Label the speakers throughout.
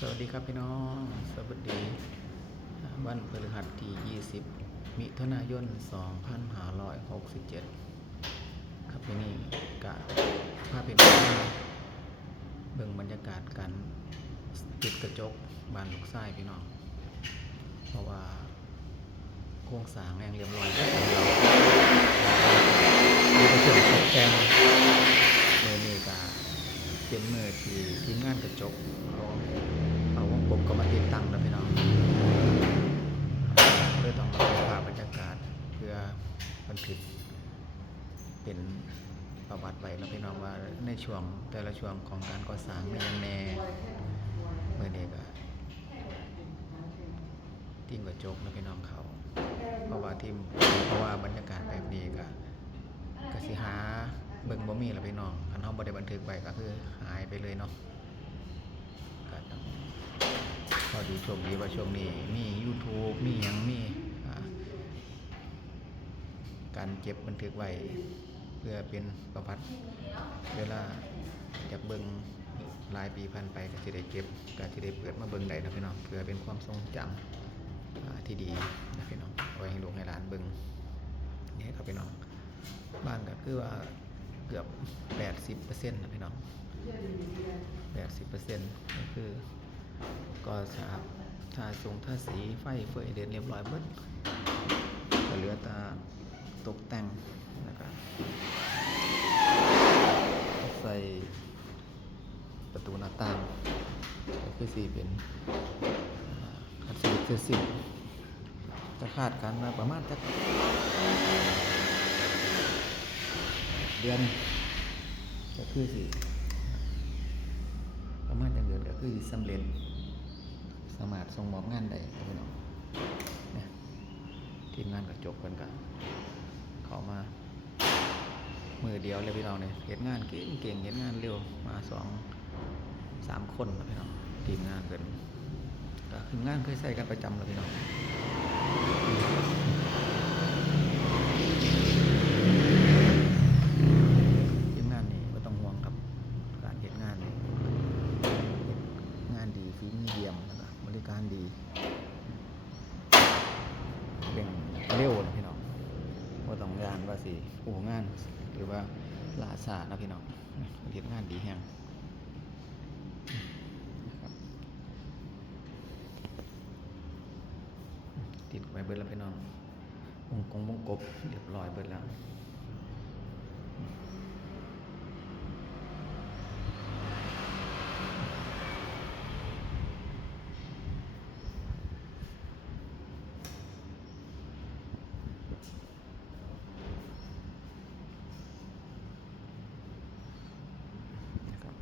Speaker 1: สวัสดีครับพี่น้อง สวัสดีวันพฤหัสที่ 20 มิถุนายน 2567 ครับที่นี่กะภาพเป็นเบิ่งบรรยากาศการติดกระจกบานลูกไส้พี่น้อง เพราะว่าโครงสร้างแรงเรียบร้อยแล้วของเรามีกระจกตกแต่งเลยนี่กะเป็นมือที่ทีมงานกระจก อบันทึกเป็นประวัติไว้แล้วพี่น้องว่าในช่วงแต่ละช่วงของการก่อสร้างเป็นยังแน่เมื่อเด็กอะทิ้งกระจกแล้วพี่น้องเขา เพราะว่าทีมเพราะว่าบรรยากาศแบบนี้ก็กสิหาเบิ่งบ่มีแล้วพี่น้องคันเฮาบ่ได้บันทึกไว้ก็คือหายไปเลยเนาะก็ต้องพอดีโชคดีว่าช่วงนี้มี YouTube มีหยังมี การเก็บบันทึกไว้เพื่อเป็นประวัติเวลาจะเบิ่งหลายปีผ่านไปก็จะได้เก็บก็จะได้เปิดมาเบิ่งได้นะพี่น้องเพื่อเป็นความทรงจำอ่าที่ดีนะพี่น้องเอาไว้ให้ลูกให้หลานเบิ่งนี่ครับพี่น้องบ้านก็คือว่าเกือบ 80%นะพี่น้อง 80%ก็คือก็จะทาทรงทาสีไฟเฟยเด่นเรียบร้อยเบิดก็เหลือตา ตกแต่งนะครับใส่ประตูหน้าต่างก็คือสีเป็นคัดสีเจสิบจะคาดกันมาประมาณสักเดือนก็คือสีประมาณจังเดือนก็คือสิสำเร็จ สามารถส่งมอบงานได้ครับพี่น้องทีมงานกระจกเพิ่นกัน เขามา มือเดียวเลยพี่น้องเนี่ยเห็นงานเก่งเก่งเห็นงานเร็วมาสองสามคนพี่น้องทีมงานเพิ่นก็คืองานเคยใส่กันประจำเลยพี่น้องทีมงานนี่ก็ต้องห่วงครับการเห็นงานเฮ็ดงานดีฝีมือเยี่ยมนะครับบริการดี เป็นเร็วนะพี่น้องว่าต้องงาน ว่าสิโอ้งาน หรือว่าลาสานะพี่น้องเฮ็ดงานดีแฮงติดไว้เบิดแล้วพี่น้องวงกงวงกบเรียบร้อยเบิดแล้ว นะครับ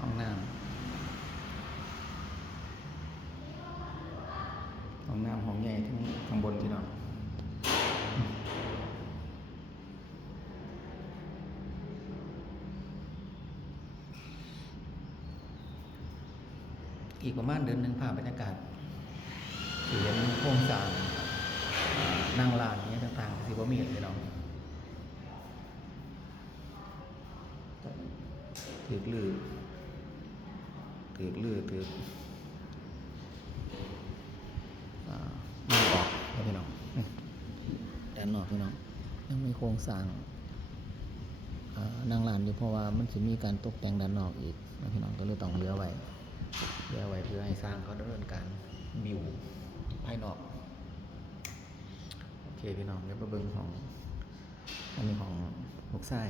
Speaker 1: ห้องน้ำห้องน้ำห้องใหญ่ทั้งข้างบนที่นอน อีกประมาณเดือนหนึ่งภาพบรรยากาศเสีเห็นโครงสร้างอ่านั่งลานอย่างเงี้ยต่างๆสิบ่มีเลยน้องถือกลือถือกลือถือกอ่ามือออกแล้วพี่น้องด้านนอกพี่น้องยังมีโครงสร้างอ่านั่งลานอยู่เพราะว่ามันจะมีการตกแต่งด้านนอกอีกนะพี่น้องก็เลยต้องเลือไว้ เพื่อไว้เพื่อให้สร้างเขาดำเนินการบิวภายนอก โอเคพี่น้องเดี๋ยวมาเบิ้งของ อันนี้ของลูกไส้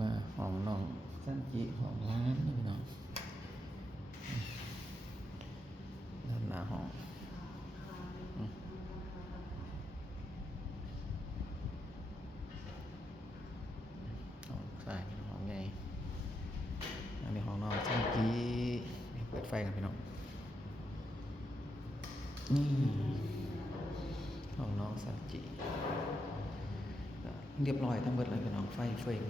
Speaker 1: มาของน้องสั้นจีของร้านนี่พี่น้องด้านหน้าห้อง เรียบร้อยทั้งหมดเลยพี่น้องไฟเฟรม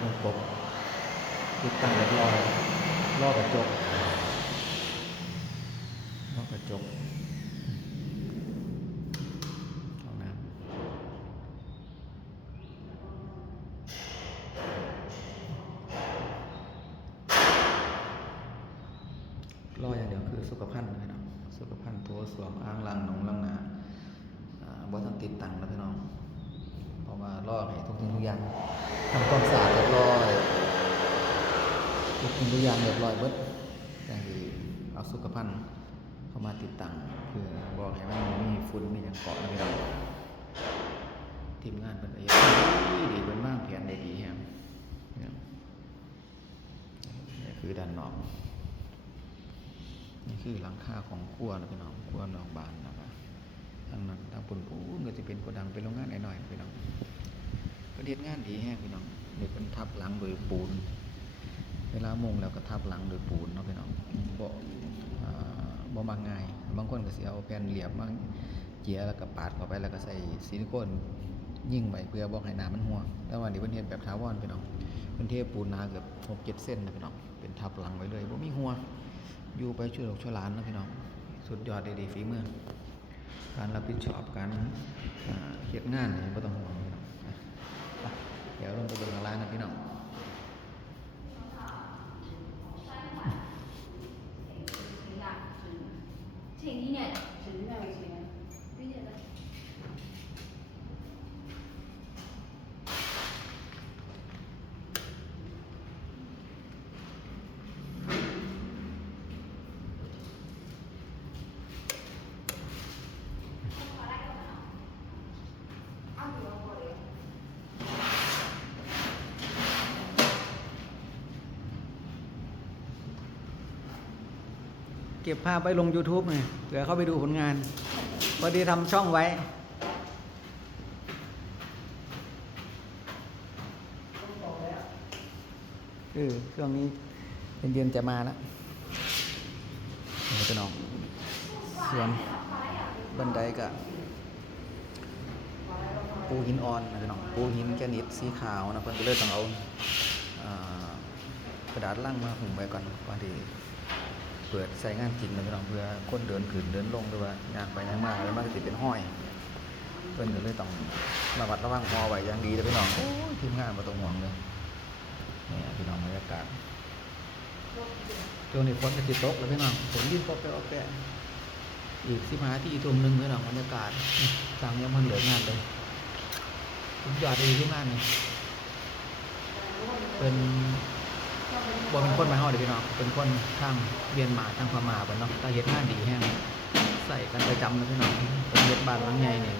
Speaker 1: ลงปกติดตั้งเรียบร้อยรอบกระจกรอบกระจกห้องน้ำรออย่างเดียวคือสุขภัณฑ์นะพี่น้องสุขภัณฑ์ตัวสวมอ้างลังหนองลังนาอ่าบ่ทันติดตั้งนะพี่ น้องเพราะว่ารอให้ทุกสิ่งทุกอย่างทำความสะอาดเรียบร้อยทุกสิ่งทุกอย่างเรียบร้อยเบิดอย่างที่เอาสุขภัณฑ์เข้ามาติดตั้งคือบอกให้มันมีฝุ่นมีอย่างเกาะนะพี่น้องทีมงานเป็นอะไรดีดีเป็นบ้างแผนได้ดีแฮมเนี่ยคือด้านนอกนี่คือหลังคาของครัวนะพี่น้องครัวนอกบานนะครับทางนั้นทางปุ่นอู้ก็จะเป็นโกดังเป็นโรงงานหน่อยๆพี่น้อง ประเทศงานดีแห้งพี่น้องเดี๋ยเป็นทับหลังโดยปูน เวลามงแล้วก็ทับหลังโดยปูนเนาะพี่น้องบ่อ่าบางง่าย บางคนก็สิเอาแผ่นเหลียบมาเจียแล้วก็ปาดเข้าไปแล้วก็ใส่ซิลิโคนยิ่งไว้เพื่อบ่ให้น้ำมันหัวแต่ว่านี่เพิ่นเฮ็ดแบบถาวรพี่น้องเพิ่นเทปูนนาเกือบ6-7เจ็ดเส้นนะพี่น้อง เป็นทับหลังไว้เลยบ่มีหัว อยู่ไปช่วยลูกช่วยหลานนะพี่น้อง สุดยอดดีๆฝีมือ การรับผิดชอบการอ่าเฮ็ดงานนี่บ่ต้องห่วง เดี๋ยวลงไปเบิ่งข้างล่างนะพี่น้อง ก็บภาพไปลง YouTube ไงเผื่อเข้าไปดูผลงาน พอดีทำช่องไว้ เออช่วงนี้เย็นๆจะมาแล้วจะน้องส่วนบันไดก็ปูหินอ่อนนะพี่น้องปูหินแกนิตสีขาวนะเพิ่นก็เลยต้องเอาอ่ากระดาษลังมาหุ่มไว้ก่อนก่อนที่ เปิดใส่งานจริงนะพี่น้องเพื่อคนเดินขึ้นเดินลงหรือว่ายางไปย่างมาแล้วมันก็สิดเป็นห้อย เพิ่นก็เลยต้องระมัดระวังพอไว้อย่างดีเลยพี่น้องโอ้ยทีมงานมาต้องห่วงเลยนี่พี่น้องบรรยากาศช่วงนี้ฝนก็สิตกแล้วพี่น้องฝนยิ่งตกไปออกแปะอีกสิบห้าที่ทุ่มหนึ่งพี่น้องบรรยากาศสั่งยังมันเหลืองานเลยสุดยอดดีที่งานนี่เป็น บ่เป็นคนมาเฮาเด้อพี่น้องเป็นคนทางเวียนมาทางพม่าเพิ่นเนาะแต่เฮ็ดงานดีแฮงใส่กันประจำนะพี่น้องเพิ่นเฮ็ดบ้านหลังใหญ่นี่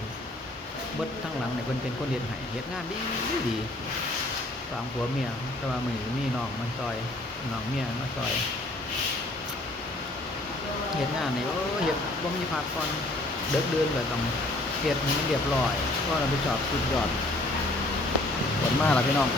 Speaker 1: เบิดทั้งหลังเนี่เพิ่นเป็นคนเฮ็ดให้เฮ็ดงานดีดีสามผัวเมียแต่ว่ามื้อนี้มีน้องมาซอยน้องเมียมาซอยเฮ็ดงานนี่โอ้เฮ็ดบ่มีพักก่อนเดึกเดินก็ต้องเฮ็ดให้มันเรียบร้อยก็รับผิดชอบสุดยอดผลมาแล้วพี่น้อง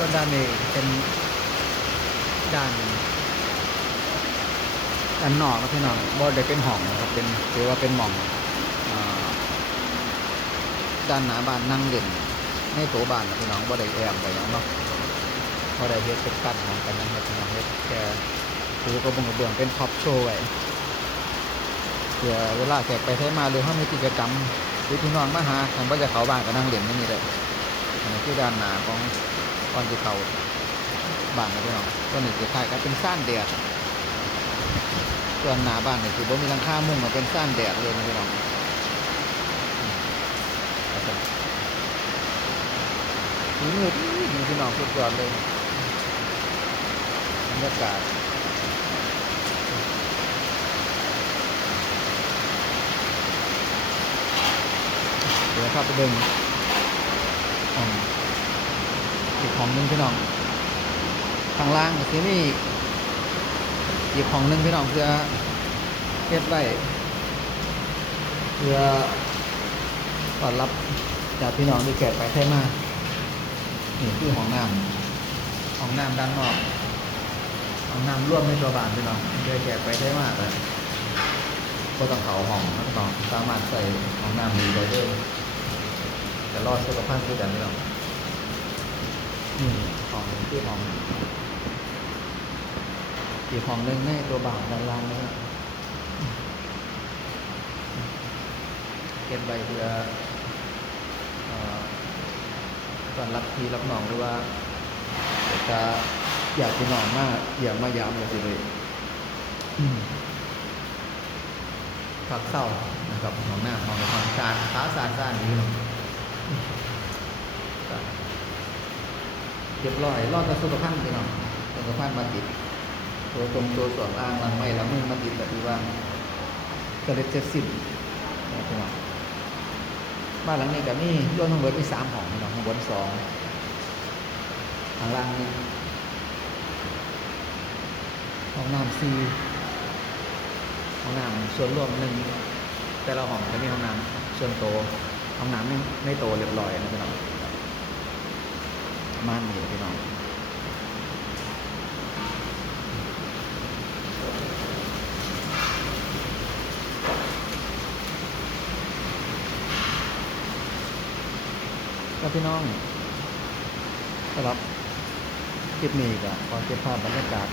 Speaker 1: ส่วนด้านนี้เป็นด้านด้านนอกนะพี่น้องบ่ได้เป็นห้องนะครับเป็นถือว่าเป็นหม่องด้านหน้าบ้านนั่งเด่นในตัวบ้านนะพี่น้องบ่ได้แอบไปหยังเนาะพอได้เฮ็ดเป็นตัดของกันนะครับพี่น้องเฮ็ดแค่ปูกระบงกระเบื้องเป็นท็อปโชว์ไว้เพื่อเวลาแขกไปไทยมาหรือเขามีกิจกรรมหรือพี่น้องมาหาคันว่าจะเขาบ้านก็นั่งเล่นนี่เลยอันนี้คือด้านหน้าของ อนที่เขาบ้านนะพี่น้องตัวนี้จะคล้ายกับเป็นซ่านแดดส่วนหนาบ้านนี่คือบ่มีหลังคามุ่งมาเป็นซ่านแดดเลยนะพี่น้องอืมครับผมนี่มืดนี่พี่น้องสุดยอดเลยบรรยากาศเดี๋ยวข้าไปเดินห้อง อีกห้องหนึ่งพี่น้องข้างล่างคือมีอีกห้องหนึ่งพี่น้องเพื่อเก็บไว้เพื่อต้อนรับจากพี่น้องที่แขกไปไทยมานี่คือห้องน้ำห้องน้ำด้านนอกห้องน้ำร่วมในตัวบ้านพี่น้องเพื่อแขกไปไทยมาแต่ก็ต้องเขาห้องก็ต้องสามารถใส่ห้องน้ำนี้ได้เลยจะรอดสุขภาพคือกันไม่หรอก นี่ของที่ของอีกของหนึ่งในตัวบ่าวด้านล่างนะครับเก็บใบเพื่อเอ่อต้อนรับพี่รับน้องหรือว่าจะอยากพี่น้องมากอยากมายามเลยสิเลยพักเศร้านะครับของหน้าของของจานขาสานซ่านนี้ เรียบร้อยรอดจากสุขภาพพี่น้องสุขภาพมาติด ตัวตรงตัวส่วนล่างหลังไม่ลังมือมาติดแบบที่ว่าก็เลยเจ็ดสิบนะพี่น้องบ้านหลังนี้ก็มีรวมทั้งหมดมีสามห้องพี่น้องข้างบนสองข้างล่างนี่ห้องน้ำสี่ห้องน้ำส่วนรวมหนึ่งแต่ละห้องจะมีห้องน้ำส่วนโตห้องน้ำไม่ไม่โตเรียบร้อยนะพี่น้องประ มาณนี้พี่น้องก็พี่น้องสำหรับคลิปนี้ก็ขอเก็บภาพบรรยากาศ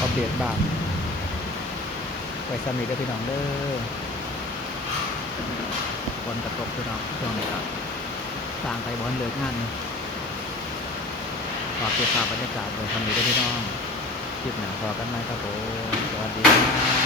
Speaker 1: อัปเดตบ้างไว้สำนีกับพี่น้องเด้อ บอลกระตกพี่น้องช่วงนี้ครับต่างไปบอลเลยงานขอเก็บภาพบรรยากาศโดยทำนี้ด้วยพี่น้องคลิปหนาพอกันไหมครับผมสวัสดีครับ